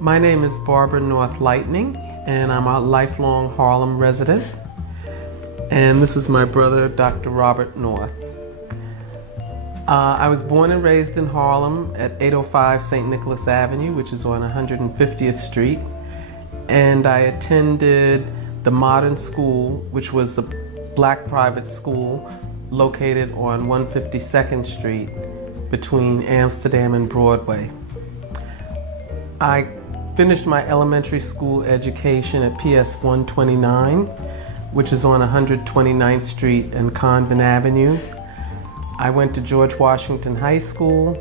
My name is Barbara North Lightning, and I'm a lifelong Harlem resident. And this is my brother, Dr. Robert North. I was born and raised in Harlem at 805 St. Nicholas Avenue, which is on 150th Street. And I attended the Modern School, which was a black private school located on 152nd Street between Amsterdam and Broadway. I finished my elementary school education at PS 129, which is on 129th Street and Convent Avenue. I went to George Washington High School.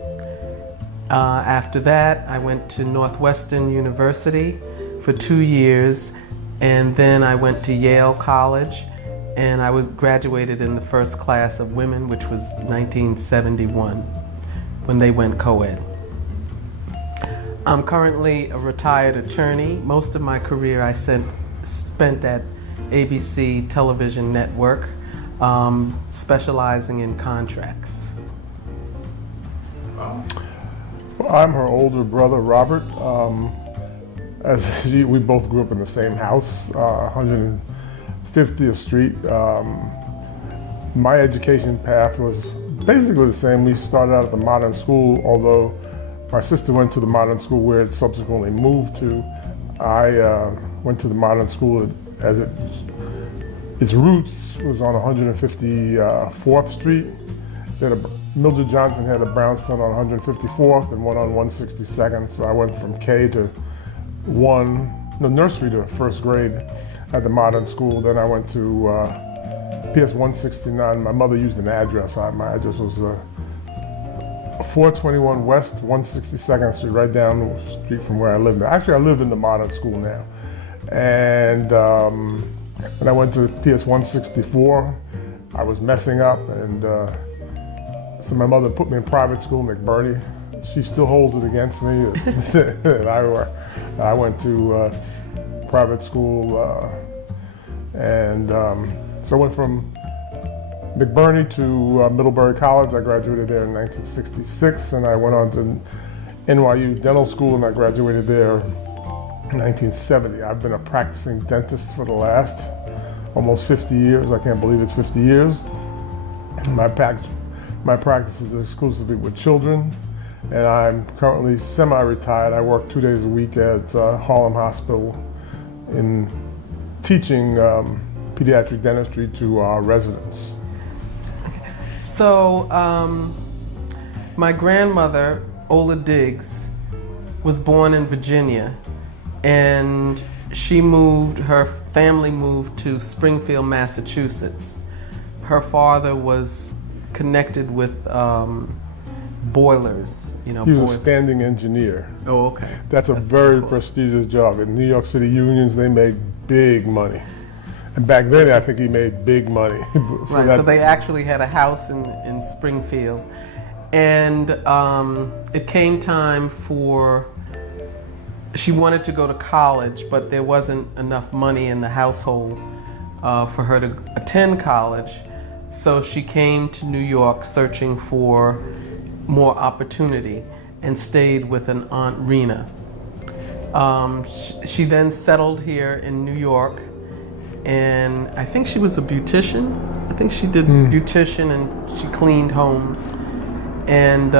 After that, I went to Northwestern University for 2 years, and then I went to Yale College, and I was graduated in the first class of women, which was 1971, when they went co-ed. I'm currently a retired attorney. Most of my career I spent at ABC Television Network, specializing in contracts. Well, I'm her older brother, Robert. We both grew up in the same house, 150th Street. My education path was basically the same. We started out at the Modern School, although my sister went to the Modern School where it subsequently moved to. I went to the Modern School as its roots was on 154th Street. Mildred Johnson had a brownstone on 154th and one on 162nd. So I went from K to nursery to first grade at the Modern School. Then I went to PS 169. My mother used an address. My address was 421 West 162nd Street, right down the street from where I lived. Actually, I live in the Modern School now. And when I went to PS 164, I was messing up, and so my mother put me in private school, McBurney. She still holds it against me. I went to private school, and so I went from McBurney to Middlebury College. I graduated there in 1966, and I went on to NYU Dental School, and I graduated there in 1970. I've been a practicing dentist for the last almost 50 years. I can't believe it's 50 years. My practice is exclusively with children, and I'm currently semi-retired. I work 2 days a week at Harlem Hospital in teaching pediatric dentistry to our residents. So, my grandmother, Ola Diggs, was born in Virginia, and her family moved to Springfield, Massachusetts. Her father was connected with boilers, He was a standing engineer. Oh, okay. That's a very prestigious job. In New York City unions, they made big money. And back then, I think he made big money. Right, so they actually had a house in Springfield. And it came time she wanted to go to college, but there wasn't enough money in the household for her to attend college. So she came to New York searching for more opportunity and stayed with an Aunt Rena. She then settled here in New York, and I think she was a beautician. I think she did beautician, and she cleaned homes. And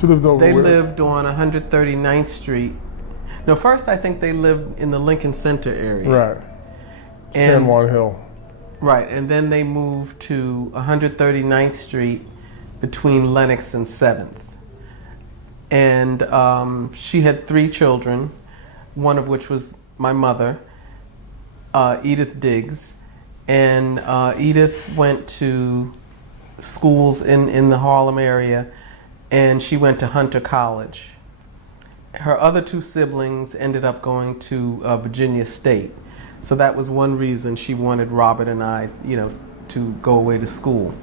she lived over they where? lived on 139th Street. No, first I think they lived in the Lincoln Center area. Right. San Juan Hill. Right, and then they moved to 139th Street between Lenox and 7th. And she had 3 children, one of which was my mother, Edith Diggs. And Edith went to schools in the Harlem area, and she went to Hunter College. Her other 2 siblings ended up going to Virginia State. So that was one reason she wanted Robert and I, to go away to school.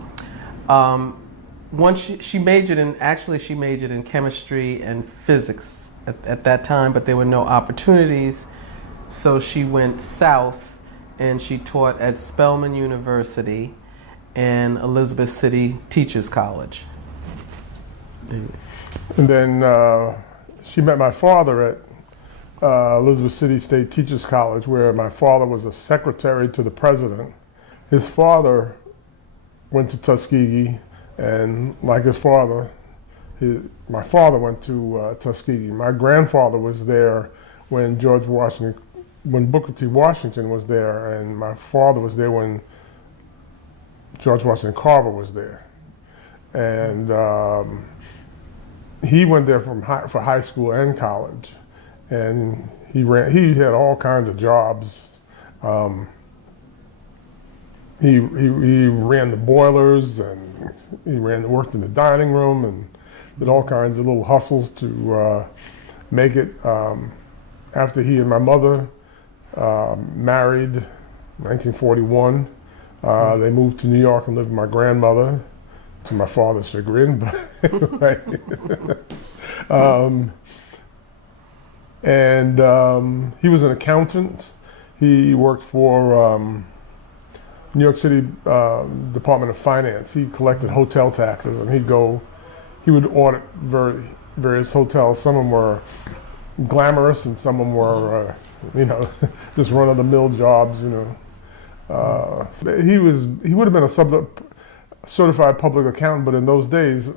Once she majored in chemistry and physics at that time, but there were no opportunities. So she went south, and she taught at Spelman University and Elizabeth City Teachers College. And then she met my father at Elizabeth City State Teachers College, where my father was a secretary to the president. His father went to Tuskegee, and like his father, my father went to Tuskegee. My grandfather was there when when Booker T. Washington was there, and my father was there when George Washington Carver was there. And he went there for high school and college, and he had all kinds of jobs. He ran the boilers, and he worked in the dining room, and did all kinds of little hustles to make it. After he and my mother married in 1941, they moved to New York and lived with my grandmother, to my father's chagrin. But anyway. He was an accountant. He worked for New York City Department of Finance. He collected hotel taxes, and he would audit various hotels. Some of them were glamorous, and some of them were, just run-of-the-mill jobs. He would have been a certified public accountant, but in those days,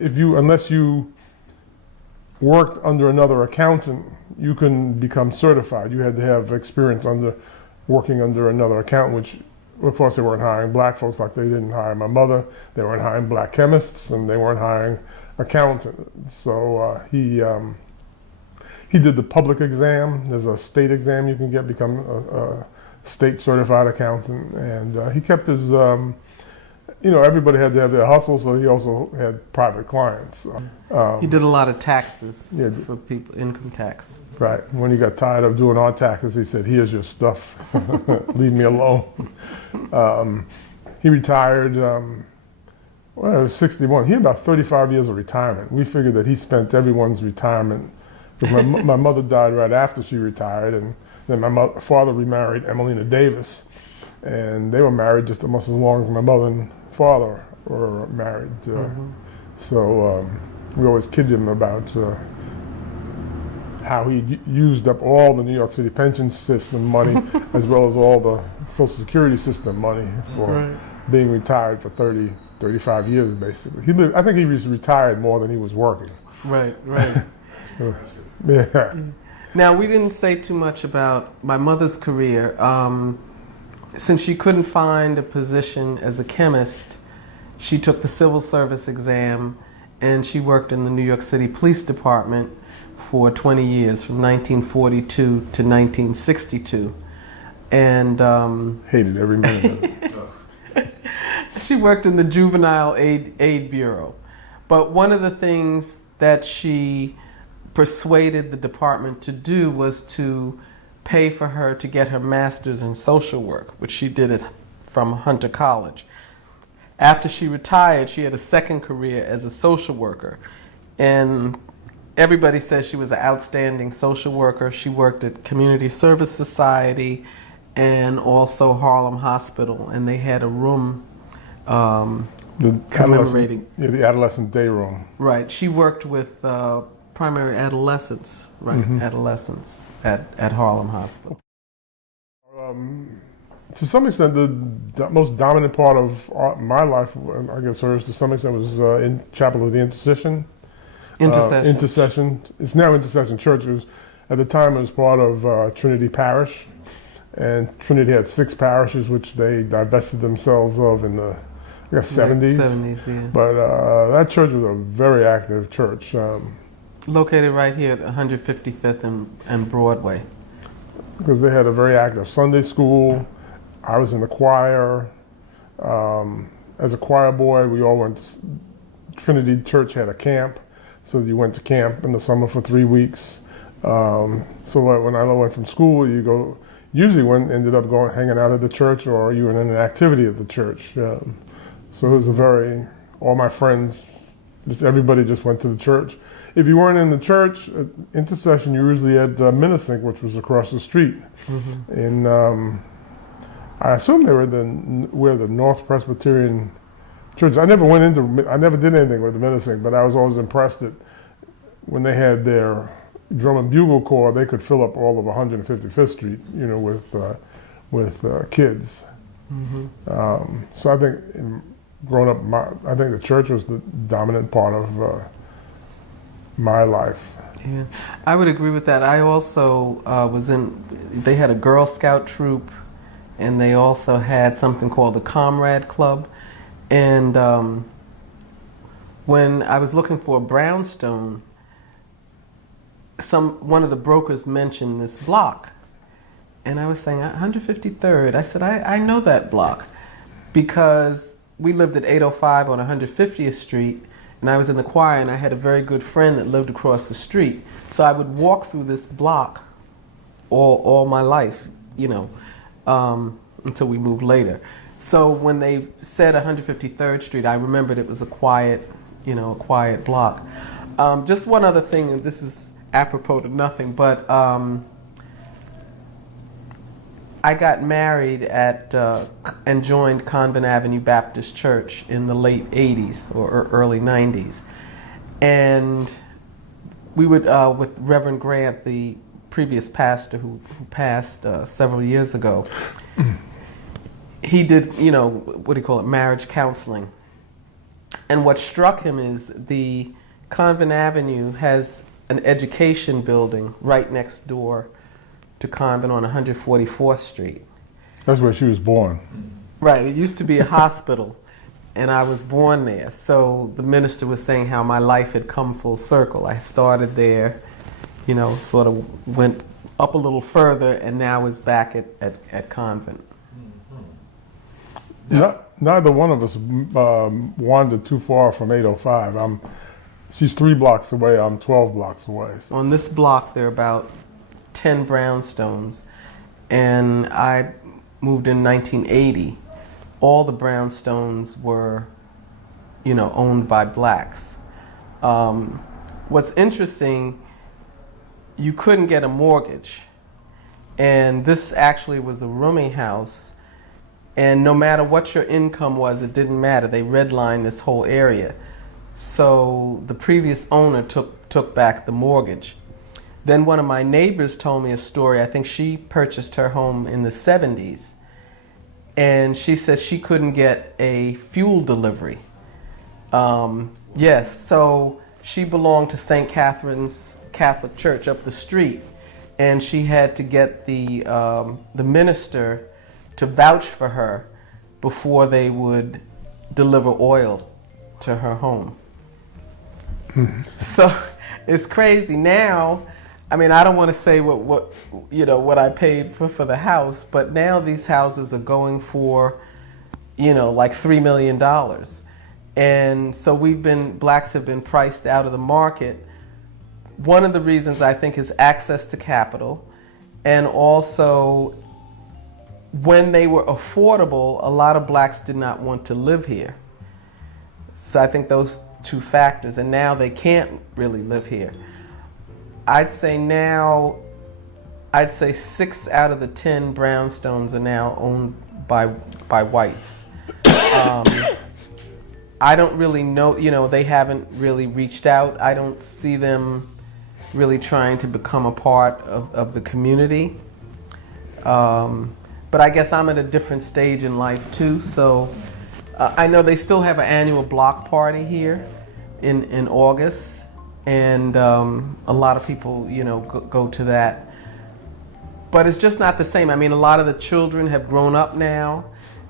unless you worked under another accountant, you couldn't become certified. You had to have experience working under another accountant, which, of course, they weren't hiring black folks like they didn't hire my mother. They weren't hiring black chemists, and they weren't hiring accountants. So he did the public exam. There's a state exam you can become a state certified accountant, and he kept his. Everybody had to have their hustle, so he also had private clients. He did a lot of taxes for people, income tax. Right. When he got tired of doing our taxes, he said, "Here's your stuff. Leave me alone." He retired. He was 61. He had about 35 years of retirement. We figured that he spent everyone's retirement. Because my mother died right after she retired, and then my father remarried Emelina Davis, and they were married just almost as long as my mother and father were married. So we always kid him about how he used up all the New York City pension system money as well as all the Social Security system money for being retired for 35 years, basically. I think he was retired more than he was working. Right. Yeah. Now, we didn't say too much about my mother's career. Since she couldn't find a position as a chemist, she took the civil service exam, and she worked in the New York City Police Department for 20 years, from 1942 to 1962. And hated every minute of it. She worked in the Juvenile Aid Bureau. But one of the things that she persuaded the department to do was to pay for her to get her master's in social work, which she did from Hunter College. After she retired, she had a second career as a social worker. And everybody says she was an outstanding social worker. She worked at Community Service Society and also Harlem Hospital, and they had a room commemorating the Adolescent Day Room. Right. She worked with primary adolescents, adolescents at Harlem Hospital. To some extent, the most dominant part of my life, I guess, hers to some extent, was in Chapel of the Intercession. Intercession. It's now Intercession Church. At the time, it was part of Trinity Parish, and Trinity had 6 parishes, which they divested themselves of in the 70s. 70s, yeah. But that church was a very active church. Located right here at 155th and Broadway. Because they had a very active Sunday school. I was in the choir. As a choir boy, we all went. Trinity Church had a camp, so you went to camp in the summer for 3 weeks. So when I went from school, usually ended up hanging out at the church, or you were in an activity at the church. So it was all my friends, everybody just went to the church. If you weren't in the church, Intercession, you usually had Minnesink, which was across the street. I assume they were where the North Presbyterian Church. I never did anything with the Minnesink, but I was always impressed that when they had their drum and bugle corps, they could fill up all of 155th Street, you know, with kids. So I think growing up, I think the church was the dominant part of my life. Yeah, I would agree with that. I also they had a Girl Scout troop, and they also had something called the Comrade Club. And when I was looking for a brownstone, one of the brokers mentioned this block. And I was saying, 153rd. I said, I know that block because we lived at 805 on 150th Street, and I was in the choir, and I had a very good friend that lived across the street. So I would walk through this block all my life, you know, until we moved later. So when they said 153rd Street, I remembered it was a quiet block. Just one other thing, and this is apropos to nothing, but I got married and joined Convent Avenue Baptist Church in the late 80s or early 90s. And we would, with Reverend Grant, the previous pastor who passed several years ago, he did, you know, what do you call it, marriage counseling. And what struck him is the Convent Avenue has an education building right next door to Convent on 144th Street. That's where she was born. Right, it used to be a hospital, and I was born there. So the minister was saying how my life had come full circle. I started there, you know, sort of went up a little further, and now is back at Convent. Neither one of us wandered too far from 805. She's 3 blocks away, I'm 12 blocks away. So. On this block, there are about 10 brownstones, and I moved in 1980. All the brownstones were, you know, owned by blacks. What's interesting, you couldn't get a mortgage, and this actually was a rooming house, and no matter what your income was, it didn't matter. They redlined this whole area. So the previous owner took back the mortgage. Then one of my neighbors told me a story. I think she purchased her home in the 70s. And she said she couldn't get a fuel delivery. Yes, so she belonged to St. Catherine's Catholic Church up the street. And she had to get the minister to vouch for her before they would deliver oil to her home. So it's crazy now. I mean, I don't want to say what I paid for the house, but now these houses are going for, you know, like $3 million. And so blacks have been priced out of the market. One of the reasons I think is access to capital, and also when they were affordable, a lot of blacks did not want to live here. So I think those 2 factors, and now they can't really live here. I'd say 6 out of the 10 brownstones are now owned by whites. I don't really know, you know, they haven't really reached out. I don't see them really trying to become a part of the community. But I guess I'm at a different stage in life too, so I know they still have an annual block party here in August. And a lot of people, you know, go to that. But it's just not the same. I mean, a lot of the children have grown up now.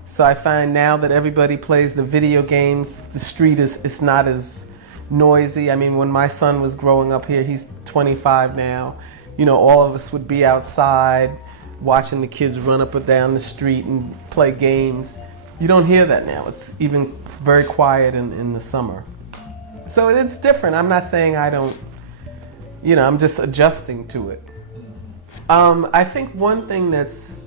So I find now that everybody plays the video games, the street is not as noisy. I mean, when my son was growing up here, he's 25 now, you know, all of us would be outside watching the kids run up and down the street and play games. You don't hear that now. It's even very quiet in the summer. So it's different. I'm not saying I don't, you know, I'm just adjusting to it. I think one thing that's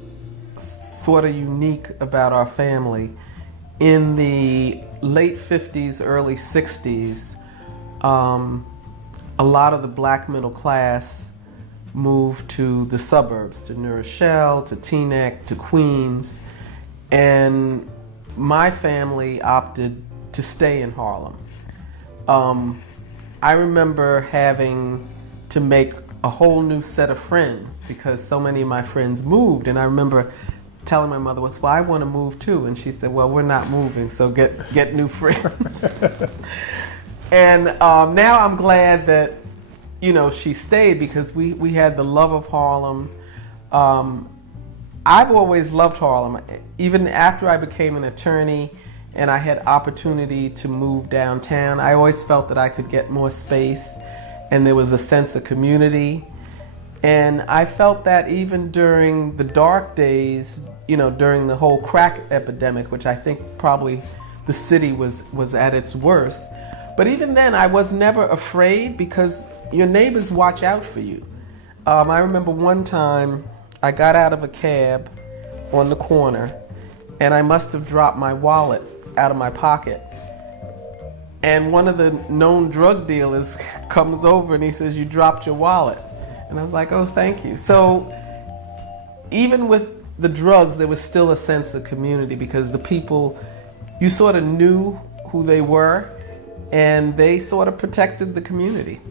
sort of unique about our family, in the late 50s, early 60s, a lot of the black middle class moved to the suburbs, to New Rochelle, to Teaneck, to Queens, and my family opted to stay in Harlem. I remember having to make a whole new set of friends because so many of my friends moved. And I remember telling my mother once, well, I want to move too. And she said, well, we're not moving, so get new friends. And now I'm glad that, you know, she stayed because we had the love of Harlem. I've always loved Harlem. Even after I became an attorney and I had opportunity to move downtown, I always felt that I could get more space and there was a sense of community. And I felt that even during the dark days, you know, during the whole crack epidemic, which I think probably the city was at its worst. But even then, I was never afraid because your neighbors watch out for you. I remember one time I got out of a cab on the corner and I must have dropped my wallet out of my pocket. And one of the known drug dealers comes over and he says, you dropped your wallet. And I was like, oh, thank you. So even with the drugs, there was still a sense of community because the people, you sort of knew who they were and they sort of protected the community.